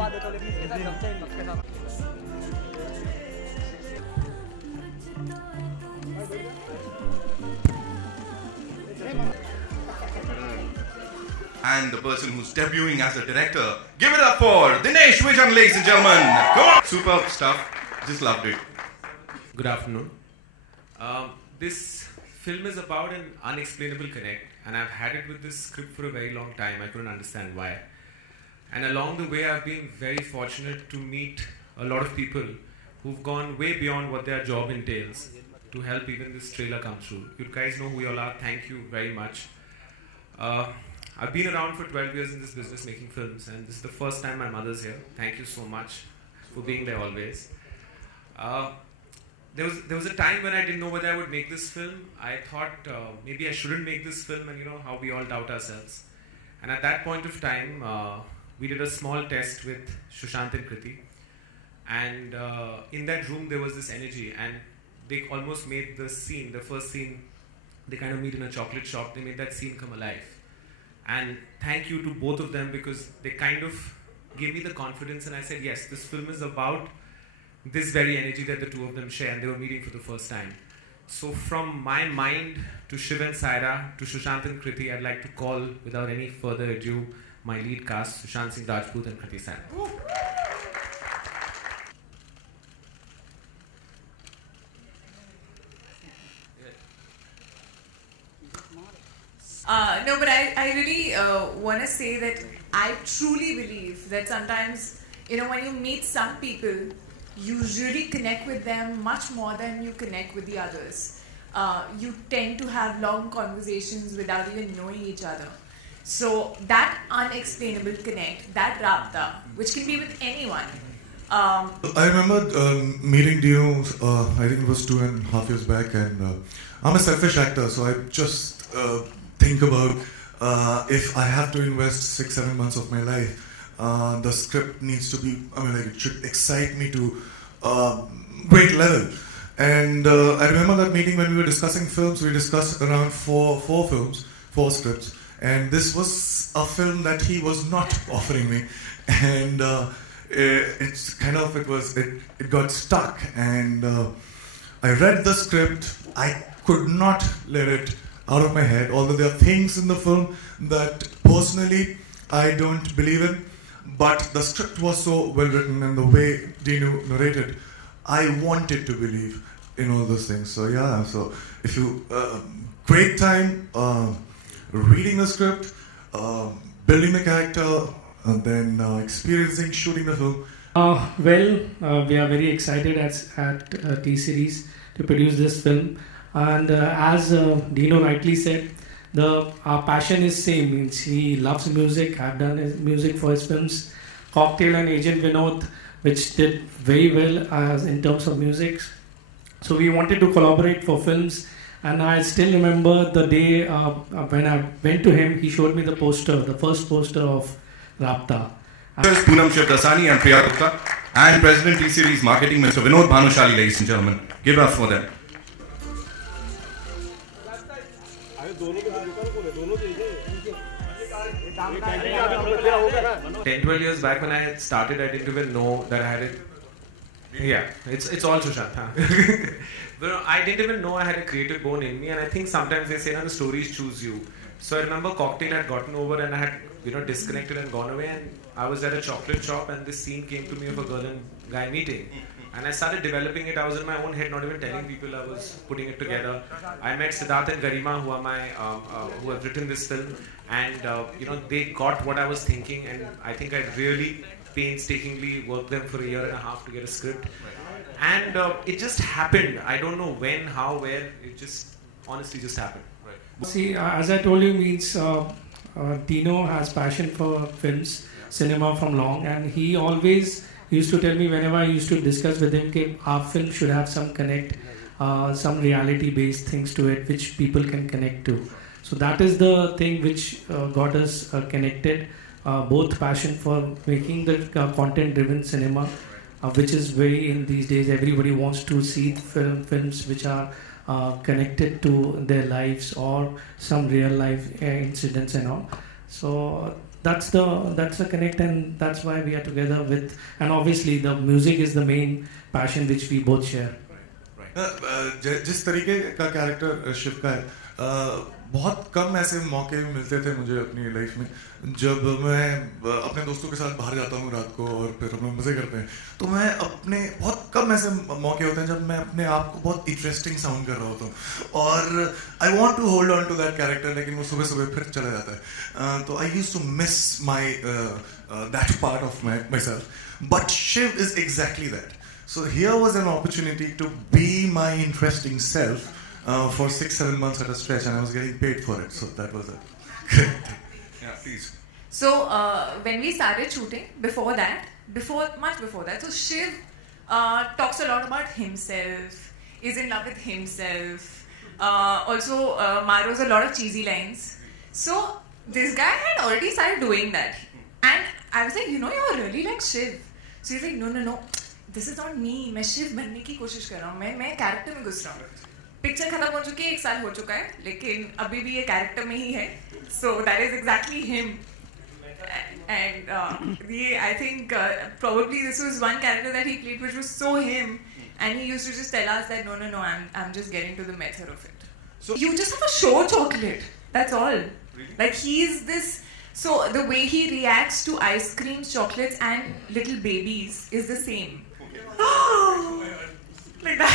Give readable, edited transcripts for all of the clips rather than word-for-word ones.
And the person who's debuting as a director. Give it up for Dinesh Vijan, ladies and gentlemen. Come on. Superb stuff. Just loved it. Good afternoon. This film is about an unexplainable connect, and I've had it with this script for a very long time. I couldn't understand why. And along the way, I've been very fortunate to meet a lot of people who've gone way beyond what their job entails to help even this trailer come through. You guys know who you all are. Thank you very much. I've been around for 12 years in this business making films, and this is the first time my mother's here. Thank you so much for being there always. There was a time when I didn't know whether I would make this film. I thought maybe I shouldn't make this film, and you know how we all doubt ourselves. And at that point of time, we did a small test with Sushant and Kriti. And in that room there was this energy, and they almost made the scene, the first scene, they kind of meet in a chocolate shop, they made that scene come alive. And thank you to both of them, because they kind of gave me the confidence, and I said, yes, this film is about this very energy that the two of them share, and they were meeting for the first time. So from my mind to Shiv and Saira, to Sushant and Kriti, I'd like to call, without any further ado, my lead cast, Sushant Singh Rajput and Kriti Sanon. No, but I really want to say that I truly believe that sometimes, you know, when you meet some people, you really connect with them much more than you connect with the others. You tend to have long conversations without even knowing each other. So that unexplainable connect, that RAABTA, which can be with anyone. I remember meeting Dino, I think it was 2.5 years back, and I'm a selfish actor, so I just think about if I have to invest 6-7 months of my life, the script needs to be, I mean, like, it should excite me to great level. And I remember that meeting when we were discussing films. We discussed around four scripts, and this was a film that he was not offering me, and it's kind of, it got stuck, and I read the script. I could not let it out of my head, although there are things in the film that personally I don't believe in, but the script was so well written, and the way Dino narrated, I wanted to believe in all those things. So yeah, so if you great time reading the script, building the character, and then experiencing shooting the film. We are very excited at T-Series to produce this film. And as Dino rightly said, our passion is same. Means he loves music. I've done his music for his films, Cocktail and Agent Vinod, which did very well in terms of music. So we wanted to collaborate for films. And I still remember the day when I went to him, he showed me the poster, the first poster of RAABTA. Poonam Shivdasani and Priya Gupta, and President T-Series Marketing, Mr. Vinod Bhanushali, ladies and gentlemen. Give it up for them. 10-12 years back when I had started, I didn't even know that I had it. Yeah, it's all Sushant. Huh? But I didn't even know I had a creative bone in me, and I think sometimes they say that the stories choose you. So I remember Cocktail had gotten over, and I had disconnected and gone away, and I was at a chocolate shop, and this scene came to me of a girl and guy meeting. And I started developing it. I was in my own head, not even telling people. I was putting it together. I met Siddharth and Garima, who are who have written this film, and they got what I was thinking, and I think I really painstakingly worked them for 1.5 years to get a script. And it just happened. I don't know when, how, where. It just honestly just happened. Right. See, as I told you, means Dino has passion for films, cinema from long, and he always used to tell me whenever I used to discuss with him, our film should have some connect, some reality-based things to it, which people can connect to. So that is the thing which got us connected. Both passion for making the content-driven cinema, which is very in these days. Everybody wants to see films which are connected to their lives or some real life incidents and all. So that's the connect, and that's why we are together with. And obviously, the music is the main passion which we both share. जिस तरीके का character Shiv का है, बहुत कम ऐसे मौके मिलते थे मुझे अपनी लाइफ में जब मैं अपने दोस्तों के साथ बाहर जाता हूँ रात को और फिर हम लोग मज़े करते हैं, तो मैं अपने बहुत कम ऐसे मौके होते हैं जब मैं अपने आप को बहुत इंटरेस्टिंग साउंड कर रहा होता हूँ और I want to hold on to that character, लेकिन वो सुबह सुबह फिर चला जाता है. तो I use to miss my that part of myself, but Shiv is exactly that. So here was an opportunity to be my interesting self for 6-7 months at a stretch, and I was getting paid for it. So that was a great thing. Yeah, please. So when we started shooting, much before that, so Shiv talks a lot about himself, is in love with himself. Also Maro's a lot of cheesy lines. So this guy had already started doing that, and I was like, you're really like Shiv. So he's like, no. This is not me. मैं शिव बनने की कोशिश कर रहा हूँ. मैं character में घुस रहा हूँ. पिक्चर खत्म हो चुकी है, 1 साल हो चुका है, लेकिन अभी भी ये कैरेक्टर में ही है. So that is exactly him. And I think probably this was one character that he played which was so him, and he used to just tell us that no, I'm just getting to the method of it. So you just have a show chocolate. That's all. Really? Like he's this. So the way he reacts to ice creams, chocolates, and little babies is the same. Like that.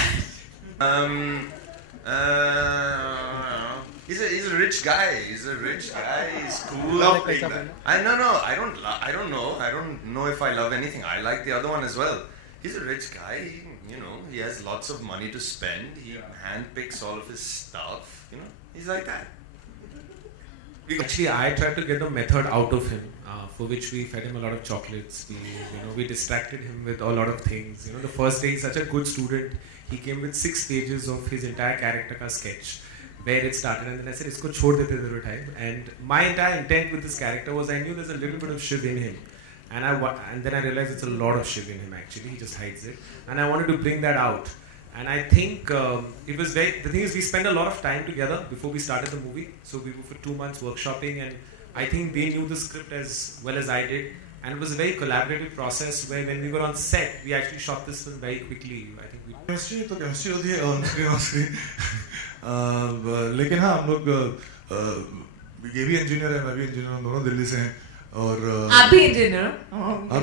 He's a rich guy. He's cool. I don't know. I don't know if I love anything. I like the other one as well. He's a rich guy. He has lots of money to spend. He handpicks all of his stuff. He's like that. Actually, I tried to get the method out of him, for which we fed him a lot of chocolates. We distracted him with a lot of things. The first day, he's such a good student. He came with 6 pages of his entire character ka sketch, where it started, and then I said, "Isko chhod dete zero time." And my entire intent with this character was I knew there's a little bit of Shiv in him, and then I realized it's a lot of Shiv in him. Actually, he just hides it, and I wanted to bring that out. And I think it was the thing is we spent a lot of time together before we started the movie. So we were for 2 months workshopping, and I think they knew the script as well as I did. And it was a very collaborative process where when we were on set, we actually shot this film very quickly. I think we chemistry होती है on screen. लेकिन हाँ हम लोग ये भी engineer है, मैं भी इंजीनियर हूँ, दोनों दिल्ली से हैं और आप भी इंजीनियर हो? आप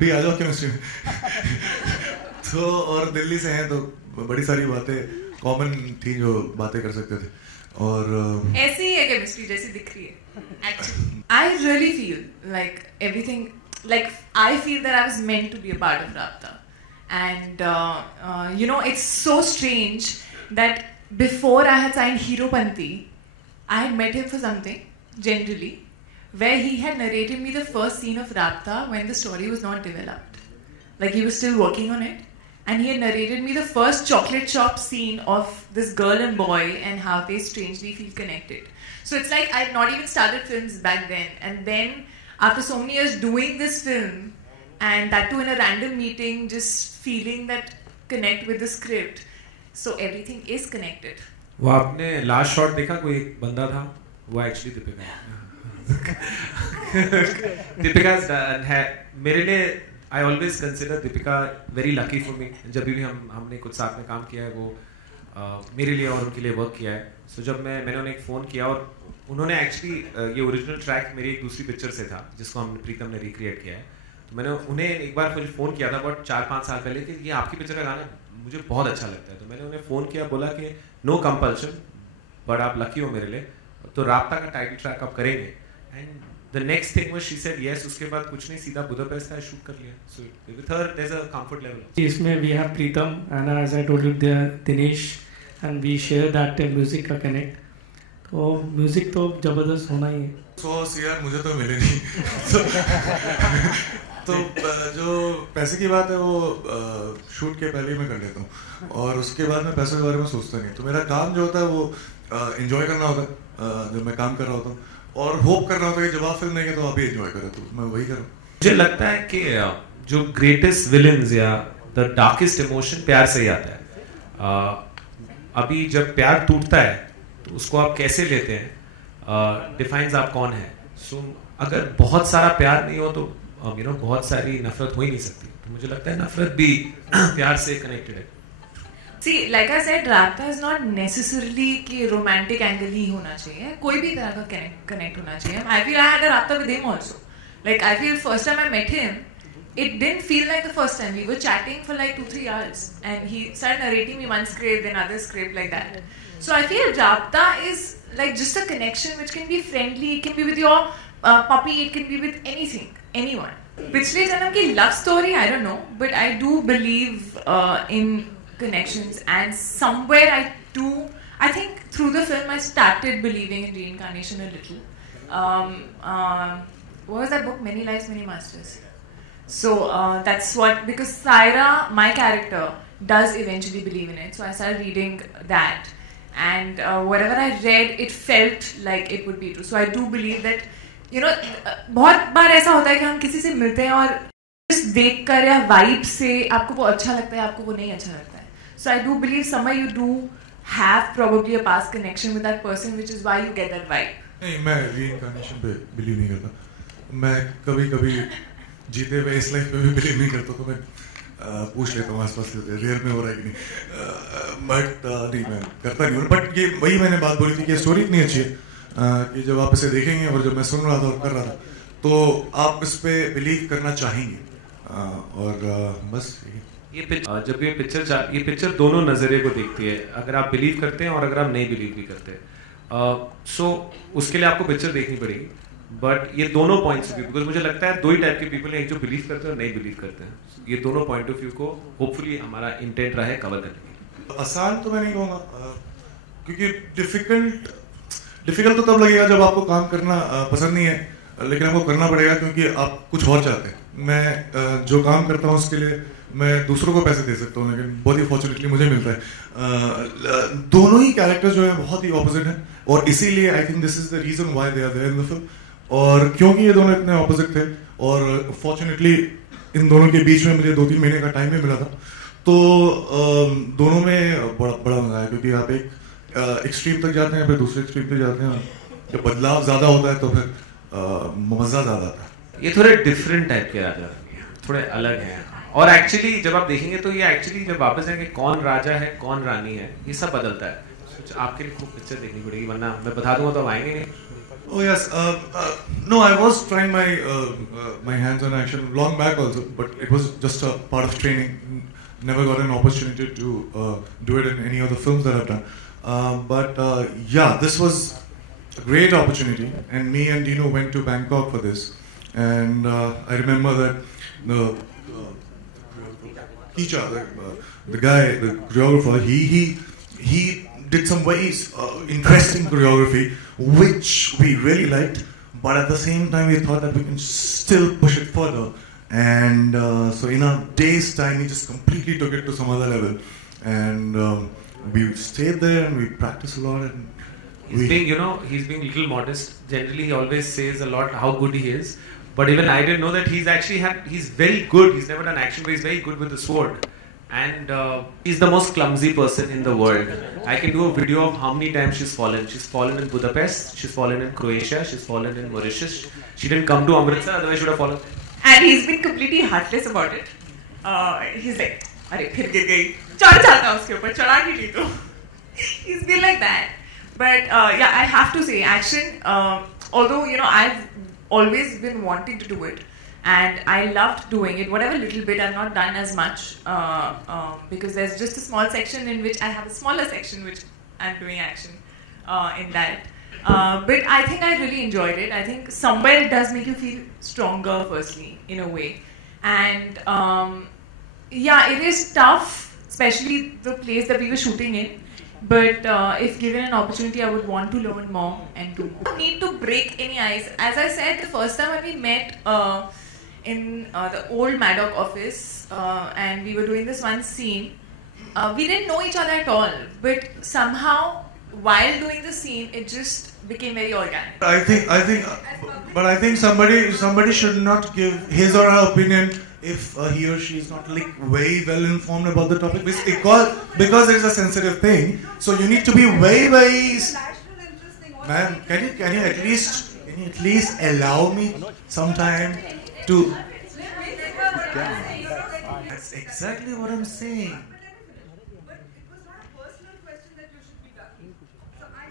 भी आ जाओ केमिस्ट्री में. तो और दिल्ली से हैं तो बड़ी सारी बातें कॉमन थी जो बातें कर सकते थे और ऐसी ही है केमिस्ट्री जैसी दिख रही है. Actually, I really feel like everything, like I feel that I was meant to be a part of RAABTA, and it's so strange that before I had signed Heropanti, I had met him for something generally, where he had narrated me the first scene of RAABTA when the story was not developed. Like he was still working on it. And he had narrated me the first chocolate shop scene of this girl and boy and how they strangely feel connected. So it's like I had not even started films back then. And then after so many years doing this film, and that too in a random meeting, just feeling that connect with the script. So everything is connected. वो आपने last shot देखा, कोई एक बंदा था, वो actually Deepika है मेरे लिए. I always consider Deepika very lucky for me. जब भी हमने कुछ साथ में काम किया है वो मेरे लिए और उनके लिए वर्क किया है. So जब मैंने उन्हें एक फ़ोन किया और उन्होंने एक्चुअली ये ओरिजिनल ट्रैक मेरी एक दूसरी पिक्चर से था जिसको प्रीतम ने रिक्रिएट किया है. तो मैंने उन्हें एक बार मुझे फ़ोन किया था अबाउट 4-5 साल पहले कि ये आपकी पिक्चर का गाना मुझे बहुत अच्छा लगता है. तो मैंने उन्हें फ़ोन किया, बोला कि नो कंपल्शन बट आप लकी हो मेरे लिए, तो राब्ता का टाइटल ट्रैक आप करेंगे. And the next thing was she said yes. उसके बाद कुछ नहीं, सीधा बुदापेस्ट है, शूट कर लिया. So with her there's a comfort level. इसमें we have Pritam and as I told you Dinesh, and we share that music का connect. तो म्यूजिक तो जबरदस्त होना ही है. 100 CR मुझे तो मिले नहीं. तो जो पैसे की बात है वो शूट के पहले ही मैं कर लेता हूँ और उसके बाद मैं पैसों के बारे में सोचता नहीं. तो मेरा काम जो होता है वो एंजॉय करना होता है जब मैं काम कर रहा होता हूँ और होप कर रहा होता है कि जब आप फिल्म नहीं तो आप भी एंजॉय करें. तो मैं वही करूँ. मुझे लगता है कि जो ग्रेटेस्ट विलन्स या द डार्केस्ट इमोशन प्यार से ही आता है. अभी जब प्यार टूटता है तो उसको आप कैसे लेते हैं डिफाइंस आप कौन है. So अगर बहुत सारा प्यार नहीं हो तो बहुत सारी नफरत हो ही नहीं सकती. तो मुझे लगता है नफरत भी प्यार से कनेक्टेड है. See, like I said, RAABTA is not necessarily कि romantic angle ही होना चाहिए. कोई भी तरह का connect होना चाहिए. I feel I had a RAABTA with him also. Like I feel first time I met him, it didn't feel like the first time. We were chatting for like 2-3 hours, and he started narrating me one script, then other script like that. So I feel RAABTA is like just a connection which can be friendly. It can be with your puppy. It can be with anything, anyone. पिछले जन्म की love story, I don't know, but I do believe in connections, and somewhere I think through the film I started believing in reincarnation a little. What was that book? Many Lives, Many Masters. So that's what, because Saira, my character, does eventually believe in it. So I started reading that, and whatever I read, it felt like it would be true. So I do believe that, बहुत बार ऐसा होता है कि हम किसी से मिलते हैं और देख कर या वाइब से आपको वो अच्छा लगता है, आपको वो नहीं अच्छा लगता है. So I do believe somewhere you do have probably a past connection with that person, which is why you get that vibe. नहीं, मैं reincarnation पे बिलीव नहीं करता. मैं कभी जीते हुए इस लाइफ पे भी बिलीव नहीं करता, तो मैं पूछ लेता हूँ आसपास से रियल में हो रहा है कि नहीं. बट नहीं, मैं करता नहीं हूँ. बट ये वही मैंने बात बोली थी कि स्टोरी इतनी अच्छी है कि जब आप इसे देखेंगे और जब मैं सुन रहा था और कर रहा था, तो आप इस पे बिलीव करना चाहेंगे. और बस जब ये पिक्चर दोनों नज़रिए को देखती है. अगर आप बिलीव करते हैं और अगर आप नहीं बिलीव भी करते हैं, सो उसके लिए आपको पिक्चर देखनी पड़ेगी. बट ये दोनों पॉइंट्स ऑफ व्यू, बिकॉज मुझे लगता है दो ही टाइप के पीपल हैं, एक जो बिलीव करते हैं और नहीं बिलीव करते हैं. ये दोनों पॉइंट ऑफ व्यू को होपफुली हमारा इंटेंट रहा है कवर करने की. आसान तो मैं नहीं कहूँगा, क्योंकि डिफिकल्ट तो तब लगेगा जब आपको काम करना पसंद नहीं है, लेकिन आपको करना पड़ेगा क्योंकि आप कुछ और चाहते हैं. मैं जो काम करता हूँ उसके लिए मैं दूसरों को पैसे दे सकता हूँ, लेकिन बहुत ही फॉर्चुनेटली मुझे मिलता है. दोनों ही कैरेक्टर जो है बहुत ही ऑपोजिट हैं, और इसीलिए I think this is the reason why they are there in the film. और क्योंकि ये दोनों इतने ऑपोजिट थे, और फॉर्चुनेटली इन दोनों के बीच में मुझे 2-3 महीने का टाइम भी मिला था, तो दोनों में बड़ा मजा आया. क्योंकि आप एक एक्सट्रीम तक जाते हैं, फिर दूसरे एक्सट्रीम तक जाते हैं. जब बदलाव ज़्यादा होता है तो फिर मज़ा ज़्यादा आता है. ये थोड़े डिफरेंट टाइप के राजा, थोड़े अलग हैं. और एक्चुअली जब आप देखेंगे तो ये एक्चुअली जब वापस आएंगे कौन राजा है कौन रानी है, ये सब बदलता है. आपके लिए खूब पिक्चर देखनी पड़ेगी, वरना मैं बता दूंगा तो आएंगे नहीं. Oh yes, no, I was trying my hands on action long back also, but it was just a part of training. Never got an opportunity to do it in any of the films that I've done. But yeah, this was a great opportunity, and me and Dino went to Bangkok for this. And I remember that the teacher, the guy, the choreographer, he did some very interesting choreography, which we really liked. But at the same time, we thought that we can still push it further. And so in a day's time, we just completely took it to some other level. And we stayed there and we practiced a lot. And he's being a little modest. Generally, he always says a lot how good he is. But even I didn't know that he's very good. He's never done action, but he's very good with the sword. And she's the most clumsy person in the world. I can do a video of how many times she's fallen. She's fallen in Budapest, she's fallen in Croatia, she's fallen in Mauritius. She didn't come to Amritsar, otherwise she would have fallen. And he's been completely heartless about it. He's like, अरे फिर गिर गई, चढ़ जाता उसके ऊपर, चढ़ा के नहीं तो. He's been like that. But yeah, I have to say, action, although I've always been wanting to do it. And I loved doing it. Whatever little bit I've not done as much because there's just a small section in which I have a smaller section which I'm doing action in that. But I think I really enjoyed it. I think somewhere it does make you feel stronger, firstly, in a way. And yeah, it is tough, especially the place that we were shooting in. But if given an opportunity, I would want to learn more and do more. Need to break any ice. As I said, the first time when we met in the old Maddock office and we were doing this one scene, we didn't know each other at all. But somehow, while doing the scene, it just became very organic. I think somebody should not give his or her opinion if he or she is not like very well informed about the topic, because it is a sensitive thing. So you need to be very. Ma'am, can you at least Can you at least allow me some time to... That's exactly what I'm saying.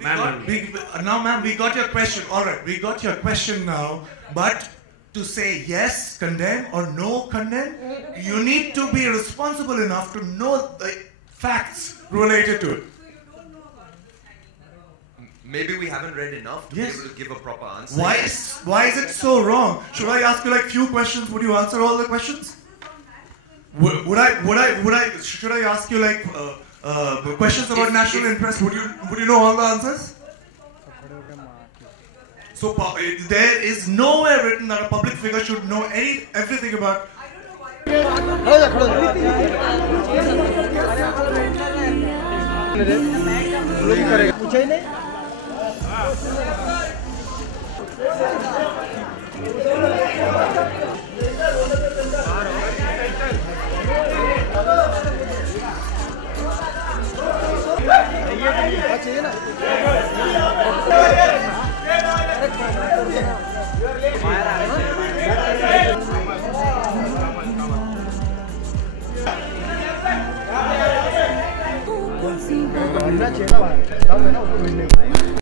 Now, ma'am, we got your question. All right, we got your question now. But to say yes, condemn, or no, condemn, you need to be responsible enough to know the facts related to it. Maybe we haven't read enough to be able to give a proper answer. Why is it so wrong? Should I ask you like few questions? Would you answer all the questions? Should I ask you like questions about national interest? Would you know all the answers? So there is nowhere written that a public figure should know everything about.